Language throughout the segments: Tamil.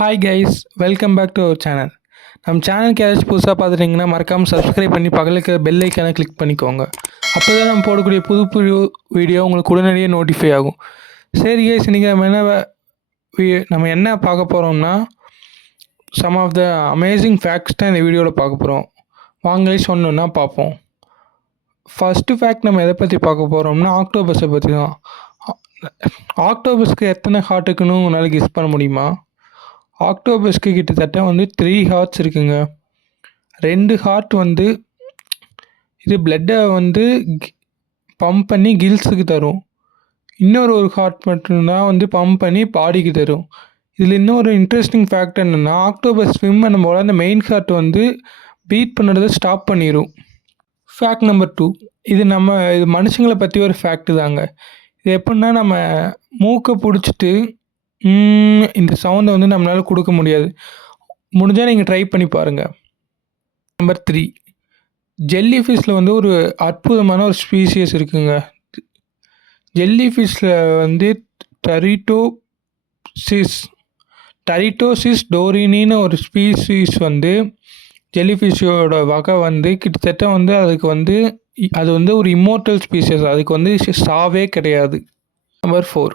Hi guys, welcome back to our channel. நம்ம சேனலுக்கு யாராச்சும் புதுசாக பார்த்துட்டிங்கன்னா மறக்காமல் சப்ஸ்கிரைப் பண்ணி பக்கத்துக்கு பெல் ஐக்கானை கிளிக் பண்ணிக்கோங்க. அப்போ தான் நம்ம போடக்கூடிய புது புது வீடியோ உங்களுக்கு உடனடியாக நோட்டிஃபை ஆகும். சரி கைஸ், இன்றைக்கி நம்ம என்ன பார்க்க போகிறோம்னா some of the amazing facts தான் இந்த வீடியோவில் பார்க்க போகிறோம். வாங்களே சொன்னோன்னா பார்ப்போம். ஃபஸ்ட்டு ஃபேக்ட் நம்ம எதை பற்றி பார்க்க போகிறோம்னா ஆக்டோபஸை பற்றி தான். ஆக்டோபஸ்க்கு எத்தனை ஹார்ட் இருக்குன்னு உங்களால் கெஸ் பண்ண முடியுமா? ஆக்டோபஸ்க்கு கிட்டத்தட்ட 3 ஹார்ட்ஸ் இருக்குங்க. 2 ஹார்ட் இது பிளட்டை பம்ப் பண்ணி கில்ஸுக்கு தரும். இன்னொரு ஹார்ட் மட்டும்தான் பம்ப் பண்ணி பாடிக்கு தரும். இதில் இன்னொரு இன்ட்ரெஸ்டிங் ஃபேக்ட் என்னென்னா, ஆக்டோபஸ் ஸ்விம் பண்ணும்போது அந்த மெயின் ஹார்ட் பீட் பண்ணுறதை ஸ்டாப் பண்ணிடும். ஃபேக்ட் நம்பர் 2, இது மனுஷங்களை பற்றி ஒரு ஃபேக்ட் தாங்க. இது எப்படின்னா, நம்ம மூக்கை பிடிச்சிட்டு இந்த சவுண்டை நம்மளால் கொடுக்க முடியாது. முடிஞ்சால் நீங்கள் ட்ரை பண்ணி பாருங்கள். நம்பர் 3, ஜெல்லி ஃபிஷ்ஷில் ஒரு அற்புதமான ஒரு ஸ்பீசியஸ் இருக்குங்க. ஜெல்லி ஃபிஷ்ஷில் டரிட்டோசிஸ் டோரினின்னு ஒரு ஸ்பீசிஸ் ஜெல்லி ஃபிஷ்ஷோட வகை கிட்டத்தட்ட அதுக்கு அது ஒரு இம்மோர்டல் ஸ்பீசியஸ். அதுக்கு சாவே கிடையாது. நம்பர் 4,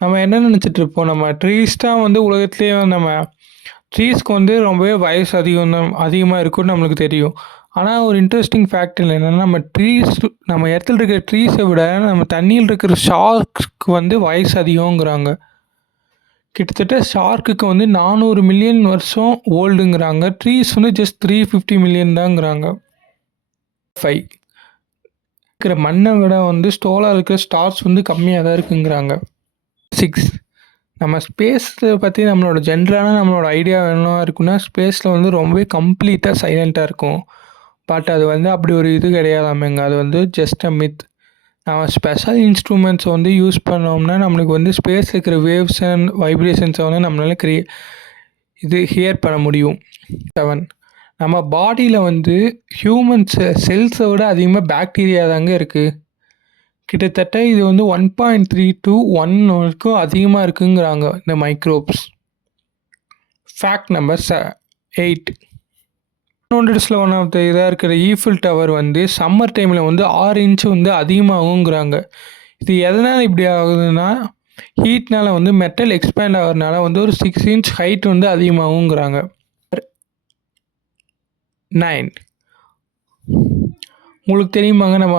நம்ம என்ன நினச்சிட்ருப்போம், நம்ம ட்ரீஸ் தான் உலகத்துலேயே நம்ம ட்ரீஸ்க்கு ரொம்பவே வயசு அதிகமாக இருக்குன்னு நம்மளுக்கு தெரியும். ஆனால் ஒரு இன்ட்ரெஸ்டிங் ஃபேக்ட் என்னென்னா, நம்ம இடத்துல இருக்கிற ட்ரீஸை விட நம்ம தண்ணியில் இருக்கிற ஷார்க்ஸ்க்கு வயசு அதிகங்கிறாங்க. கிட்டத்தட்ட ஷார்க்குக்கு 400 மில்லியன் வருஷம் ஓல்டுங்கிறாங்க. ட்ரீஸ் ஜஸ்ட் 350 மில்லியன் தாங்கிறாங்க. 5, இருக்கிற மண்ணை விட ஸ்டோலாக இருக்கிற ஸ்டார்ஸ் கம்மியாக தான் இருக்குங்கிறாங்க. 6, நம்ம ஸ்பேஸை பற்றி நம்மளோட ஐடியா என்ன இருக்குன்னா, ஸ்பேஸில் ரொம்பவே கம்ப்ளீட்டாக சைலண்ட்டாக இருக்கும். பட் அது அப்படி ஒரு இது கிடையாதாமேங்க. அது ஜஸ்ட் அ மித். நம்ம ஸ்பெஷல் இன்ஸ்ட்ருமெண்ட்ஸ் யூஸ் பண்ணோம்னா நம்மளுக்கு ஸ்பேஸில் இருக்கிற வேவ்ஸ் அண்ட் வைப்ரேஷன்ஸை நம்மளால் ஹியர் பண்ண முடியும். 7, நம்ம பாடியில் ஹியூமன்ஸ் செல்ஸை விட அதிகமாக பாக்டீரியா தாங்க இருக்குது. கிட்டத்தட்ட இது 1.3 to 1 வரைக்கும் அதிகமாக இருக்குங்கிறாங்க இந்த மைக்ரோப்ஸ். ஃபேக்ட் நம்பர் 8, ஒண்டர்ஸில் ஒன் ஆஃப் த இதாக இருக்கிற ஈஃபில் டவர் சம்மர் டைமில் 6 இன்ச்சு அதிகமாகுங்கிறாங்க. இது எதனால் இப்படி ஆகுதுன்னா, ஹீட்னால் மெட்டல் எக்ஸ்பேண்ட் ஆகிறதுனால ஒரு 6 இன்ச் ஹைட் அதிகமாகுங்கிறாங்க. 9, உங்களுக்கு தெரியுமாங்க, நம்ம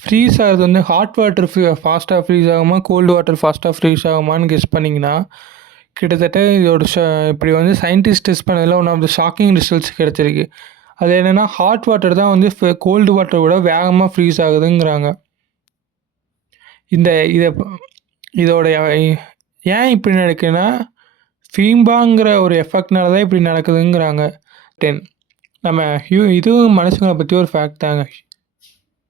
ஃப்ரீஸ் ஆகிறது ஹாட் வாட்டர் ஃபாஸ்ட்டாக ஃப்ரீஸ் ஆகுமா, கோல்டு வாட்டர் ஃபாஸ்ட்டாக ஃப்ரீஸ் ஆகுமான்னு கெஸ் பண்ணிங்கன்னா, கிட்டத்தட்ட இதோட இப்படி சயின்டிஸ்ட் டெஸ்ட் பண்ணதில் one of the shocking results கிடச்சிருக்கு. அது என்னென்னா, ஹாட் வாட்டர் தான் கோல்டு வாட்டரை விட வேகமாக ஃப்ரீஸ் ஆகுதுங்கிறாங்க. இதோட ஏன் இப்படி நடக்குதுன்னா, ஃபீம்பாங்கிற ஒரு எஃபெக்ட்னால தான் இப்படி நடக்குதுங்கிறாங்க. 10, நம்ம இதுவும் மனுஷங்களை பற்றி ஒரு ஃபேக்ட் தாங்க.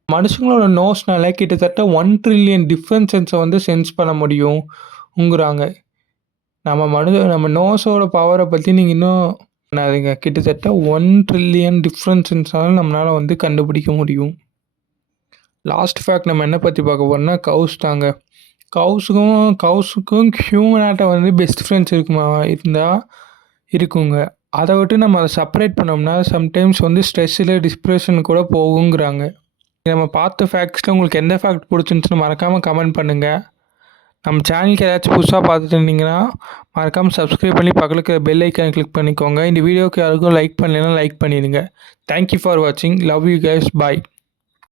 மனுஷங்களோட நோஸ்னால கிட்டத்தட்ட 1 ட்ரில்லியன் டிஃப்ரென்சஸை சென்ஸ் பண்ண முடியுங்கிறாங்க. நம்ம நோஸோட பவரை பற்றி நீங்கள் இன்னும் பண்ணாதீங்க. கிட்டத்தட்ட 1 ட்ரில்லியன் டிஃப்ரென்சஸால் நம்மளால் கண்டுபிடிக்க முடியும். லாஸ்ட் ஃபேக்ட் நம்ம என்ன பற்றி பார்க்க போகிறோம்னா, கவுஸ் தாங்க. கவுஸுக்கும் ஹியூமனாட்ட பெஸ்ட் ஃப்ரெண்ட்ஸ் இருக்குங்க. அதை விட்டு நம்ம அதை செப்பரேட் பண்ணோம்னா சம்டைம்ஸ் ஸ்ட்ரெஸ்ஸில் டிப்ரெஷன் கூட போகுங்கிறாங்க. நம்ம பார்த்த ஃபேக்ட்ஸில் உங்களுக்கு எந்த ஃபேக்ட் பிடிச்சிருந்துச்சுன்னு மறக்காமல் கமெண்ட் பண்ணுங்கள். நம்ம சேனலுக்கு ஏதாச்சும் புதுசாக பார்த்துட்டு இருந்தீங்கன்னா மறக்காமல் சப்ஸ்கிரைப் பண்ணி பக்கத்துக்கு பெல் ஐக்கானை கிளிக் பண்ணிக்கோங்க. இந்த வீடியோக்கு யாருக்கும் லைக் பண்ணலைன்னா லைக் பண்ணிடுங்க. தேங்க்யூ ஃபார் வாட்சிங். Love you guys. பாய்.